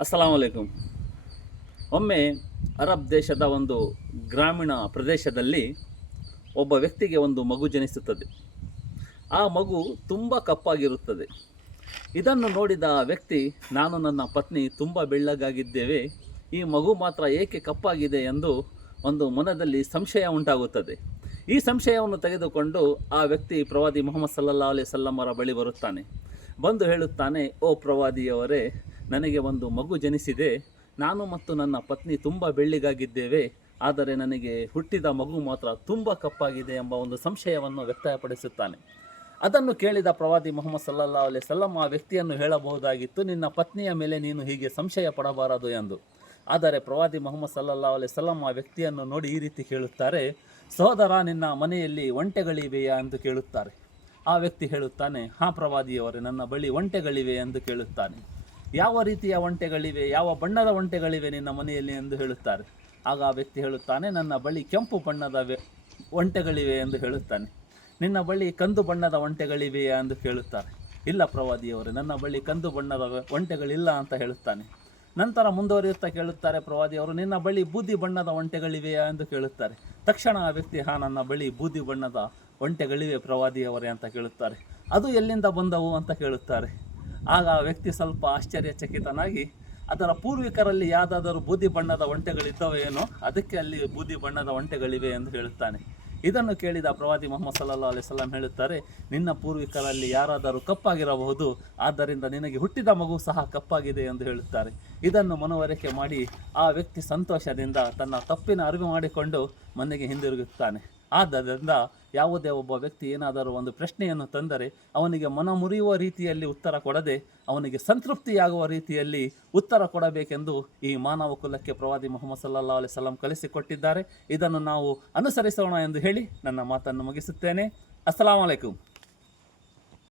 ಅಸ್ಸಲಾಂ ವಲೈಕುಂ. ಒಮ್ಮೆ ಅರಬ್ ದೇಶದ ಒಂದು ಗ್ರಾಮೀಣ ಪ್ರದೇಶದಲ್ಲಿ ಒಬ್ಬ ವ್ಯಕ್ತಿಗೆ ಒಂದು ಮಗು ಜನಿಸುತ್ತದೆ. ಆ ಮಗು ತುಂಬ ಕಪ್ಪಾಗಿರುತ್ತದೆ. ಇದನ್ನು ನೋಡಿದ ಆ ವ್ಯಕ್ತಿ, ನಾನು ನನ್ನ ಪತ್ನಿ ತುಂಬ ಬೆಳ್ಳಗಾಗಿದ್ದೇವೆ, ಈ ಮಗು ಮಾತ್ರ ಏಕೆ ಕಪ್ಪಾಗಿದೆ ಎಂದು ಒಂದು ಮನದಲ್ಲಿ ಸಂಶಯ ಉಂಟಾಗುತ್ತದೆ. ಈ ಸಂಶಯವನ್ನು ತೆಗೆದುಕೊಂಡು ಆ ವ್ಯಕ್ತಿ ಪ್ರವಾದಿ ಮುಹಮ್ಮದ್ ಸಲ್ಲಲ್ಲಾಹು ಅಲೈಹಿ ವಸಲ್ಲಮರ ಬಳಿ ಬರುತ್ತಾನೆ. ಬಂದು ಹೇಳುತ್ತಾನೆ, ಓ ಪ್ರವಾದಿಯವರೇ, ನನಗೆ ಒಂದು ಮಗು ಜನಿಸಿದೆ. ನಾನು ಮತ್ತು ನನ್ನ ಪತ್ನಿ ತುಂಬ ಬೆಳ್ಳಿಗಾಗಿದ್ದೇವೆ, ಆದರೆ ನನಗೆ ಹುಟ್ಟಿದ ಮಗು ಮಾತ್ರ ತುಂಬ ಕಪ್ಪಾಗಿದೆ ಎಂಬ ಒಂದು ಸಂಶಯವನ್ನು ವ್ಯಕ್ತಪಡಿಸುತ್ತಾನೆ. ಅದನ್ನು ಕೇಳಿದ ಪ್ರವಾದಿ ಮುಹಮ್ಮದ್ ಸಲ್ಲಲ್ಲಾಹು ಅಲೈಹಿ ವಸಲ್ಲಂ ಆ ವ್ಯಕ್ತಿಯನ್ನು ಹೇಳಬಹುದಾಗಿತ್ತು, ನಿನ್ನ ಪತ್ನಿಯ ಮೇಲೆ ನೀನು ಹೀಗೆ ಸಂಶಯ ಪಡಬಾರದು ಎಂದು. ಆದರೆ ಪ್ರವಾದಿ ಮುಹಮ್ಮದ್ ಸಲ್ಲಲ್ಲಾಹು ಅಲೈಹಿ ವಸಲ್ಲಂ ಆ ವ್ಯಕ್ತಿಯನ್ನು ನೋಡಿ ಈ ರೀತಿ ಕೇಳುತ್ತಾರೆ, ಸಹೋದರ, ನಿನ್ನ ಮನೆಯಲ್ಲಿ ಒಂಟೆಗಳಿವೆಯಾ ಎಂದು ಕೇಳುತ್ತಾರೆ. ಆ ವ್ಯಕ್ತಿ ಹೇಳುತ್ತಾನೆ, ಹಾಂ ಪ್ರವಾದಿಯವರೇ, ನನ್ನ ಬಳಿ ಒಂಟೆಗಳಿವೆ ಎಂದು ಕೇಳುತ್ತಾನೆ. ಯಾವ ರೀತಿಯ ಒಂಟೆಗಳಿವೆ, ಯಾವ ಬಣ್ಣದ ಒಂಟೆಗಳಿವೆ ನಿನ್ನ ಮನೆಯಲ್ಲಿ ಎಂದು ಹೇಳುತ್ತಾರೆ. ಆಗ ಆ ವ್ಯಕ್ತಿ ಹೇಳುತ್ತಾನೆ, ನನ್ನ ಬಳಿ ಕೆಂಪು ಬಣ್ಣದ ಒಂಟೆಗಳಿವೆ ಎಂದು ಹೇಳುತ್ತಾನೆ. ನಿನ್ನ ಬಳಿ ಕಂದು ಬಣ್ಣದ ಒಂಟೆಗಳಿವೆಯಾ ಎಂದು ಕೇಳುತ್ತಾರೆ. ಇಲ್ಲ ಪ್ರವಾದಿಯವರೇ, ನನ್ನ ಬಳಿ ಕಂದು ಬಣ್ಣದ ಒಂಟೆಗಳಿಲ್ಲ ಅಂತ ಹೇಳುತ್ತಾನೆ. ನಂತರ ಮುಂದುವರಿಯುತ್ತಾ ಕೇಳುತ್ತಾರೆ, ಪ್ರವಾದಿಯವರು, ನಿನ್ನ ಬಳಿ ಬೂದಿ ಬಣ್ಣದ ಒಂಟೆಗಳಿವೆಯಾ ಎಂದು ಕೇಳುತ್ತಾರೆ. ತಕ್ಷಣ ಆ ವ್ಯಕ್ತಿ, ಹಾಂ, ನನ್ನ ಬಳಿ ಬೂದಿ ಬಣ್ಣದ ಒಂಟೆಗಳಿವೆ ಪ್ರವಾದಿಯವರೇ ಅಂತ ಕೇಳುತ್ತಾರೆ. ಅದು ಎಲ್ಲಿಂದ ಬಂದವು ಅಂತ ಕೇಳುತ್ತಾರೆ. ಆಗ ಆ ವ್ಯಕ್ತಿ ಸ್ವಲ್ಪ ಆಶ್ಚರ್ಯಚಕಿತನಾಗಿ, ಅದರ ಪೂರ್ವಿಕರಲ್ಲಿ ಯಾವುದಾದರೂ ಬೂದಿ ಬಣ್ಣದ ಒಂಟೆಗಳಿದ್ದವೇನೋ, ಅದಕ್ಕೆ ಅಲ್ಲಿ ಬೂದಿ ಬಣ್ಣದ ಒಂಟೆಗಳಿವೆ ಎಂದು ಹೇಳುತ್ತಾನೆ. ಇದನ್ನು ಕೇಳಿದ ಪ್ರವಾದಿ ಮುಹಮ್ಮದ್ ಸಲ್ಲಲ್ಲಾಹು ಅಲೈಹಿ ವಸಲ್ಲಂ ಹೇಳುತ್ತಾರೆ, ನಿನ್ನ ಪೂರ್ವಿಕರಲ್ಲಿ ಯಾರಾದರೂ ಕಪ್ಪಾಗಿರಬಹುದು, ಆದ್ದರಿಂದ ನಿನಗೆ ಹುಟ್ಟಿದ ಮಗು ಸಹ ಕಪ್ಪಾಗಿದೆ ಎಂದು ಹೇಳುತ್ತಾರೆ. ಇದನ್ನು ಮನವರಿಕೆ ಮಾಡಿ ಆ ವ್ಯಕ್ತಿ ಸಂತೋಷದಿಂದ ತನ್ನ ತಪ್ಪಿನ ಅರಿವು ಮಾಡಿಕೊಂಡು ಮನೆಗೆ ಹಿಂದಿರುಗುತ್ತಾನೆ. ಆದ್ದರಿಂದ ಯಾವುದೇ ಒಬ್ಬ ವ್ಯಕ್ತಿ ಏನಾದರೂ ಒಂದು ಪ್ರಶ್ನೆಯನ್ನು ತಂದರೆ ಅವನಿಗೆ ಮನ ಮುರಿಯುವ ರೀತಿಯಲ್ಲಿ ಉತ್ತರ ಕೊಡದೆ ಅವನಿಗೆ ಸಂತೃಪ್ತಿಯಾಗುವ ರೀತಿಯಲ್ಲಿ ಉತ್ತರ ಕೊಡಬೇಕೆಂದು ಈ ಮಾನವ ಕುಲಕ್ಕೆ ಪ್ರವಾದಿ ಮುಹಮ್ಮದ್ ಸಲ್ಲಲ್ಲಾಹು ಅಲೈಹಿ ವಸಲ್ಲಂ ಕಲಿಸಿಕೊಟ್ಟಿದ್ದಾರೆ. ಇದನ್ನು ನಾವು ಅನುಸರಿಸೋಣ ಎಂದು ಹೇಳಿ ನನ್ನ ಮಾತನ್ನು ಮುಗಿಸುತ್ತೇನೆ. ಅಸ್ಸಲಾಮು ಅಲೈಕುಂ.